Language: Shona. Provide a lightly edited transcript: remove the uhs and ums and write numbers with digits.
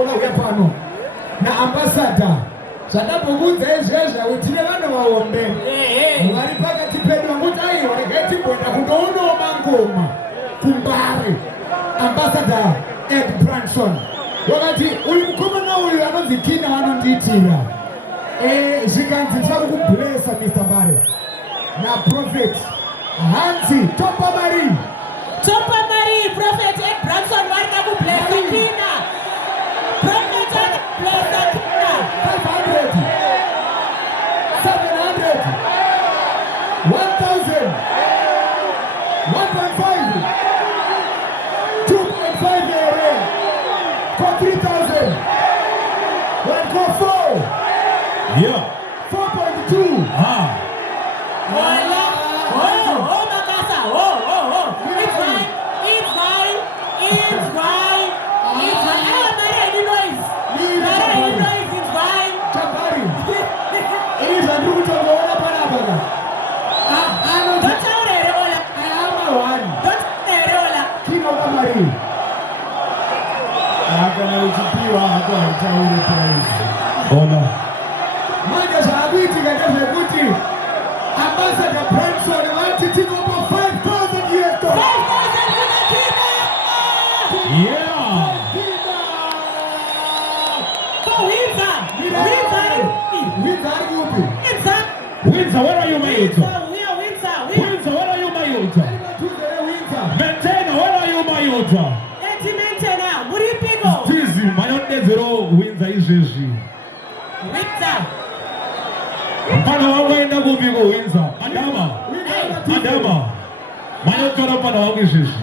Unauya pano na ambassador zvadapokunze izvezva utine vana vaombe vari pakati pedu vanguti aiwa regai timbonda kundoonawo mangoma kumbare. Ambassador Ed Branson wakati uyu mukomana uyu anonzi Tina vanondiitira zvikanzi ndava kukublesa Mr. Mbare naProphet Hansi Topa Marie Prophet Ed Branson vari kukublesa Tina. Prophet Ed blessa Tina 500 700 1000 1.5 2.5 area for 3,000 1 go 4 yeah 4.2 Makasa Manja zvakuitika ndezvekuti Ambassador Branson vati tinopa 5,000 US dollars. 5,000 yeah Windsor, where are you, my youth? Windsor, where are you, my youth? Maintainer, where are you, my youth? Tizi, mayondezero Windsor izvezvi. Mpana wangu kupiko Windsor. Adama. Mayondezero mpana wangu izvezvi.